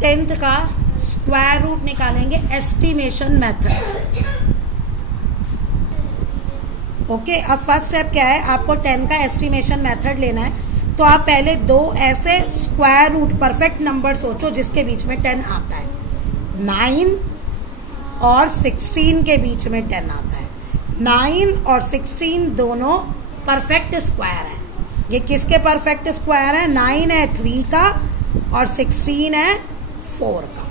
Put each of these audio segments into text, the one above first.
10th का square root निकालेंगे estimation method से। ओके, अब फर्स्ट स्टेप क्या है, आपको 10 का एस्टिमेशन मेथड लेना है। तो आप पहले दो ऐसे स्क्वायर रूट परफेक्ट नंबर सोचो जिसके बीच में 10 आता है। 9 और 16 के बीच में 10 आता है। 9 और 16 दोनों परफेक्ट स्क्वायर है। ये किसके परफेक्ट स्क्वायर है? 9 है 3 का और 16 है 4 का।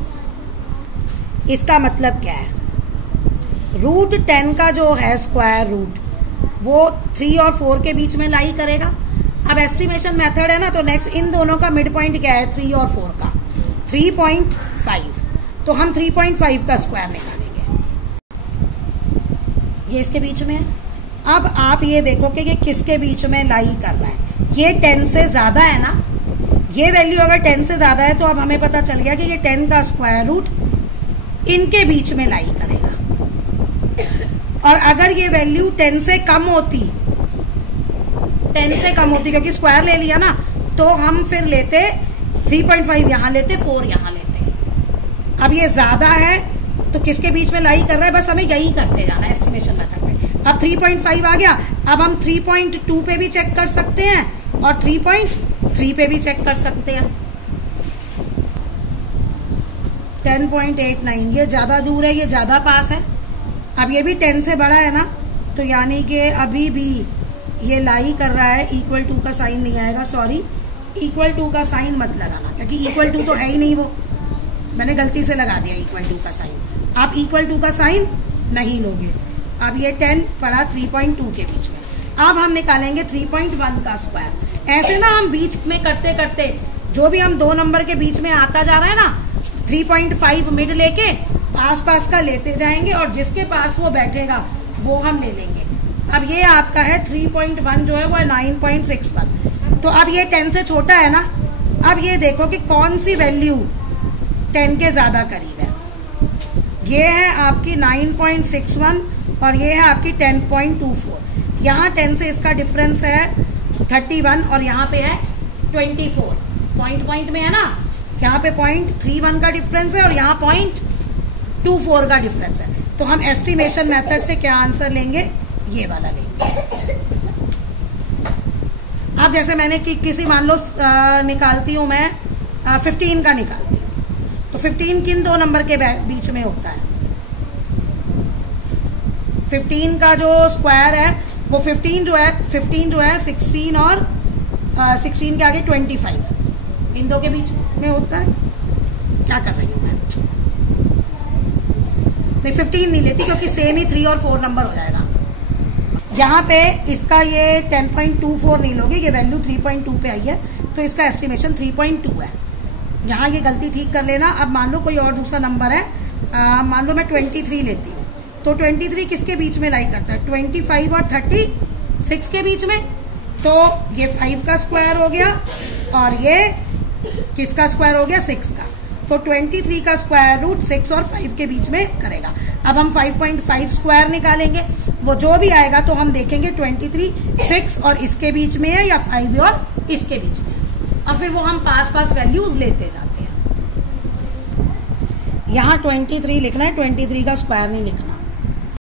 इसका मतलब क्या है, रूट 10 का जो है स्क्वायर रूट वो 3 और 4 के बीच में लाई करेगा। अब एस्टिमेशन मेथड है ना, तो नेक्स्ट इन दोनों का मिड पॉइंट क्या है? 3 और 4 का 3.5। तो हम 3.5 का स्क्वायर निकालेंगे, ये इसके बीच में है। अब आप ये देखो कि ये किसके बीच में लाई कर रहा है। ये 10 से ज्यादा है ना, ये वैल्यू अगर 10 से ज्यादा है तो अब हमें पता चल गया कि ये 10 का स्क्वायर रूट इनके बीच में लाई करेगा। और अगर ये वैल्यू 10 से कम होती, 10 से कम होती क्योंकि स्क्वायर ले लिया ना, तो हम फिर लेते 3.5 यहां लेते, 4 यहां लेते। अब ये ज्यादा है तो किसके बीच में लाई कर रहा है, बस हमें यही करते जाना है एस्टिमेशन मेथड में। अब 3.5 आ गया, अब हम 3.2 पे भी चेक कर सकते हैं और 3.3 पे भी चेक कर सकते हैं। 10.89 ये ज्यादा दूर है, ये ज्यादा पास है। अब ये भी 10 से बड़ा है ना, तो यानी कि अभी भी ये लाई कर रहा है। इक्वल टू का साइन नहीं आएगा, सॉरी, इक्वल टू का साइन मत लगाना क्योंकि इक्वल टू तो है ही नहीं, वो मैंने गलती से लगा दिया इक्वल टू का साइन। आप इक्वल टू का साइन नहीं लोगे। अब ये 10 पड़ा 3.2 के बीच में। अब हम निकालेंगे 3.1 का स्क्वायर। ऐसे ना हम बीच में करते करते जो भी हम 2 नंबर के बीच में आता जा रहा है ना, 3.5 मिड लेके पास पास का लेते जाएंगे और जिसके पास वो बैठेगा वो हम ले लेंगे। अब ये आपका है 3.1 जो है वो है 9.61। तो अब ये 10 से छोटा है ना, अब ये देखो कि कौन सी वैल्यू 10 के ज्यादा करीब है। ये है आपकी 9.61 और ये है आपकी 10.24। यहाँ 10 से इसका डिफरेंस है 31 और यहाँ पे है 24। पॉइंट में है ना, यहाँ पे 0.31 का डिफरेंस है और यहाँ 0.24 का डिफरेंस है। तो हम एस्टिमेशन मेथड से क्या आंसर लेंगे? ये वाला लेंगे। अब जैसे मैंने किसी मान लो निकालती हूं मैं 15 का निकालती हूँ, तो 15 किन 2 नंबर के बीच में होता है? 15 का जो स्क्वायर है वो 15 जो है 16 और 16 के आगे 25 इन 2 के बीच में होता है। क्या कर रही हूँ मैं? नहीं, 15 नहीं लेती क्योंकि सेम ही 3 और 4 नंबर हो जाएगा। यहाँ पे इसका ये 10.24 नहीं लोगे, ये वैल्यू 3.2 पे आई है तो इसका एस्टिमेशन 3.2 है। यहाँ ये गलती ठीक कर लेना। अब मान लो कोई और दूसरा नंबर है, मान लो मैं 23 लेती हूँ, तो 23 किसके बीच में लाई करता है? 25 और 36 के बीच में। तो ये 5 का स्क्वायर हो गया और ये किसका स्क्वायर हो गया? 6 का। तो 23 का स्क्वायर रूट 6 और 5 के बीच में करेगा। अब हम 5.5 स्क्वायर निकालेंगे, वो जो भी आएगा तो हम देखेंगे 23 6 और इसके बीच में है या 5 और इसके बीच में है, और फिर वो हम पास पास वैल्यूज लेते जाते हैं। यहाँ 23 लिखना है, 23 का स्क्वायर नहीं लिखना।